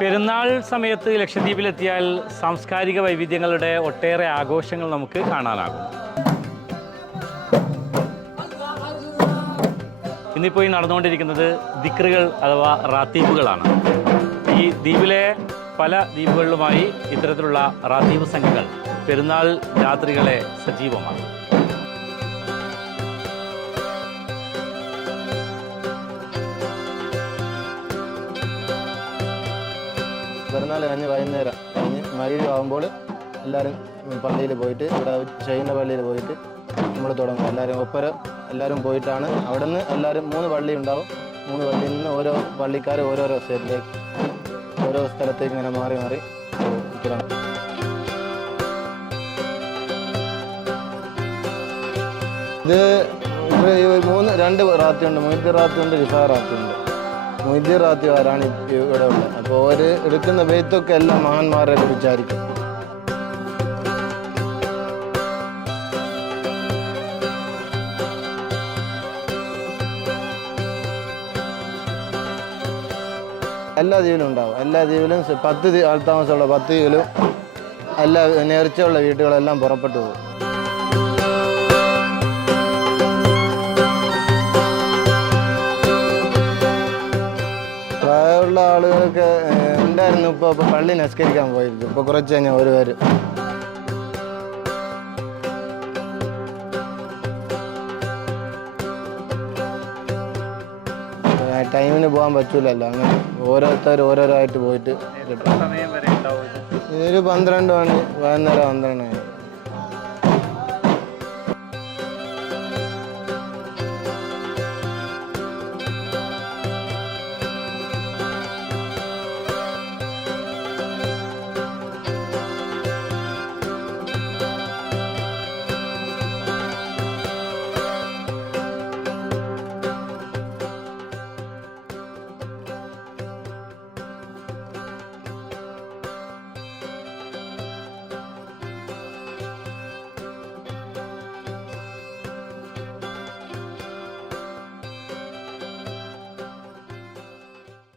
പെരുന്നാൾ സമയത്ത് ലക്ഷദ്വീപിലെത്തിയാൽ സാംസ്കാരിക വൈവിധ്യങ്ങളുടെ ഒട്ടേറെ ആഘോഷങ്ങൾ നമുക്ക് കാണാനാകും. ഇന്നിപ്പോൾ ഈ നടന്നുകൊണ്ടിരിക്കുന്നത് ദിക്റുകൾ അഥവാ റാത്തീബുകളാണ്. ഈ ദ്വീപിലെ പല ദ്വീപുകളിലുമായി ഇത്തരത്തിലുള്ള റാത്തീബ് സംഘങ്ങൾ പെരുന്നാൾ രാത്രികളെ സജീവമാണ്. പെരുന്നാൾ കഴിഞ്ഞ് വൈകുന്നേരം കഴിഞ്ഞ് മഗ്‌രിബാകുമ്പോൾ എല്ലാവരും പള്ളിയിൽ പോയിട്ട് ഇവിടെ ചെയ്യുന്ന പള്ളിയിൽ പോയിട്ട് നമ്മൾ തുടങ്ങും. എല്ലാവരും ഒപ്പരം എല്ലാവരും പോയിട്ടാണ് അവിടെ നിന്ന് എല്ലാവരും 3 പള്ളി ഉണ്ടാവും. 3 പള്ളിയിൽ നിന്ന് ഓരോ പള്ളിക്കാർ ഓരോരോ സ്റ്റേറ്റിലേക്ക് ഓരോ സ്ഥലത്തേക്ക് ഇങ്ങനെ മാറി മാറി തുടങ്ങും. ഇത് 2 റാത്തിയുണ്ട്. മൊയ്തീൻ റാത്തിയുണ്ട്, റിഫാ റാത്തിയുണ്ട്. മൊയ്തീൻ റാത്തിമാരാണ് ഇവിടെ ഉള്ളത്. അപ്പോൾ അവർ എടുക്കുന്ന ബെയ്ത്തൊക്കെ എല്ലാം മഹാന്മാരെ കുറിച്ചായിരിക്കും. എല്ലാ ദ്വീപിലും ഉണ്ടാവും. എല്ലാ ദ്വീപിലും 10 ആൾത്താമസമുള്ള 10 ദ്വീപിലും എല്ലാ നേർച്ചയുള്ള വീടുകളെല്ലാം പുറപ്പെട്ടു പോകും. പ്രായമുള്ള ആളുകൾക്ക് ഉണ്ടായിരുന്നു. ഇപ്പോൾ പള്ളി നിസ്കരിക്കാൻ പോയിരിക്കും. ഇപ്പോൾ കുറച്ച് കഴിഞ്ഞാൽ ഒരു പേര് ടൈമിന് പോകാൻ പറ്റൂലല്ലോ. അങ്ങനെ ഓരോരുത്തർ ഓരോരായിട്ട് പോയിട്ട് ഇതൊരു 12 മണി വൈകുന്നേരം 12 മണി.